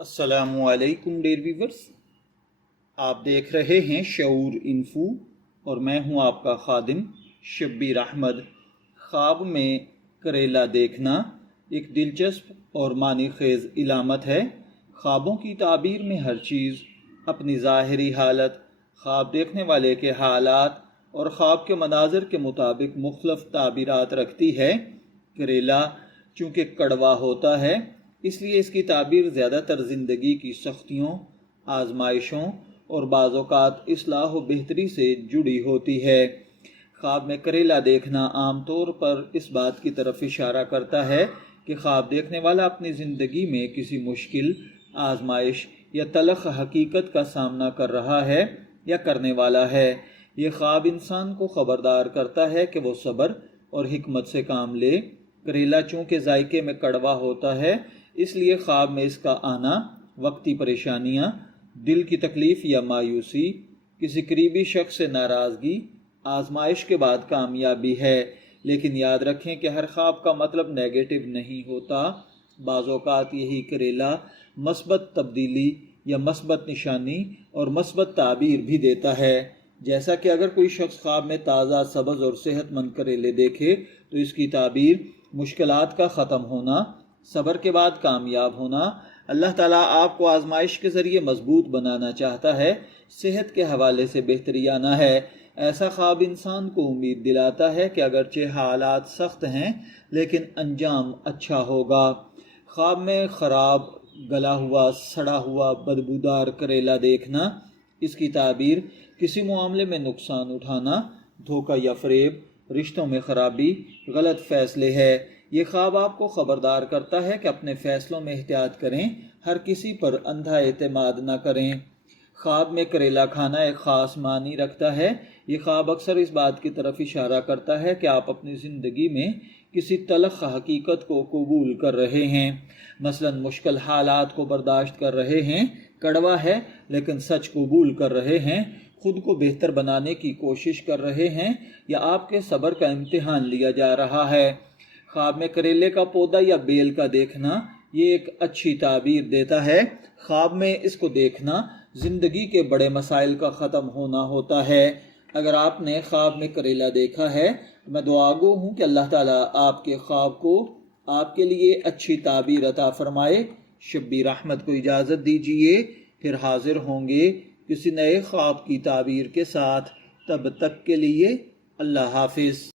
السلام علیکم dear viewers, آپ دیکھ رہے ہیں شعور انفو اور میں ہوں آپ کا خادم شبیر احمد۔ خواب میں کریلا دیکھنا ایک دلچسپ اور معنی خیز علامت ہے۔ خوابوں کی تعبیر میں ہر چیز اپنی ظاہری حالت، خواب دیکھنے والے کے حالات اور خواب کے مناظر کے مطابق مختلف تعبیرات رکھتی ہے۔ کریلا چونکہ کڑوا ہوتا ہے، اس لیے اس کی تعبیر زیادہ تر زندگی کی سختیوں، آزمائشوں اور بعض اوقات اصلاح و بہتری سے جڑی ہوتی ہے۔ خواب میں کریلا دیکھنا عام طور پر اس بات کی طرف اشارہ کرتا ہے کہ خواب دیکھنے والا اپنی زندگی میں کسی مشکل، آزمائش یا تلخ حقیقت کا سامنا کر رہا ہے یا کرنے والا ہے۔ یہ خواب انسان کو خبردار کرتا ہے کہ وہ صبر اور حکمت سے کام لے۔ کریلا چونکہ ذائقے میں کڑوا ہوتا ہے، اس لیے خواب میں اس کا آنا وقتی پریشانیاں، دل کی تکلیف یا مایوسی، کسی قریبی شخص سے ناراضگی، آزمائش کے بعد کامیابی ہے۔ لیکن یاد رکھیں کہ ہر خواب کا مطلب نیگیٹو نہیں ہوتا۔ بعض اوقات یہی کریلا مثبت تبدیلی یا مثبت نشانی اور مثبت تعبیر بھی دیتا ہے۔ جیسا کہ اگر کوئی شخص خواب میں تازہ، سبز اور صحت مند کریلے دیکھے تو اس کی تعبیر مشکلات کا ختم ہونا، صبر کے بعد کامیاب ہونا۔ اللہ تعالیٰ آپ کو آزمائش کے ذریعے مضبوط بنانا چاہتا ہے، صحت کے حوالے سے بہتری آنا ہے۔ ایسا خواب انسان کو امید دلاتا ہے کہ اگرچہ حالات سخت ہیں لیکن انجام اچھا ہوگا۔ خواب میں خراب، گلا ہوا، سڑا ہوا، بدبودار کریلا دیکھنا، اس کی تعبیر کسی معاملے میں نقصان اٹھانا، دھوکہ یا فریب، رشتوں میں خرابی، غلط فیصلے ہے۔ یہ خواب آپ کو خبردار کرتا ہے کہ اپنے فیصلوں میں احتیاط کریں، ہر کسی پر اندھا اعتماد نہ کریں۔ خواب میں کریلا کھانا ایک خاص معنی رکھتا ہے۔ یہ خواب اکثر اس بات کی طرف اشارہ کرتا ہے کہ آپ اپنی زندگی میں کسی تلخ حقیقت کو قبول کر رہے ہیں، مثلا مشکل حالات کو برداشت کر رہے ہیں، کڑوا ہے لیکن سچ قبول کر رہے ہیں، خود کو بہتر بنانے کی کوشش کر رہے ہیں، یا آپ کے صبر کا امتحان لیا جا رہا ہے۔ خواب میں کریلے کا پودا یا بیل کا دیکھنا یہ ایک اچھی تعبیر دیتا ہے۔ خواب میں اس کو دیکھنا زندگی کے بڑے مسائل کا ختم ہونا ہوتا ہے۔ اگر آپ نے خواب میں کریلا دیکھا ہے، میں دعا گو ہوں کہ اللہ تعالیٰ آپ کے خواب کو آپ کے لیے اچھی تعبیر عطا فرمائے۔ شبیر احمد کو اجازت دیجیے، پھر حاضر ہوں گے کسی نئے خواب کی تعبیر کے ساتھ۔ تب تک کے لیے اللہ حافظ۔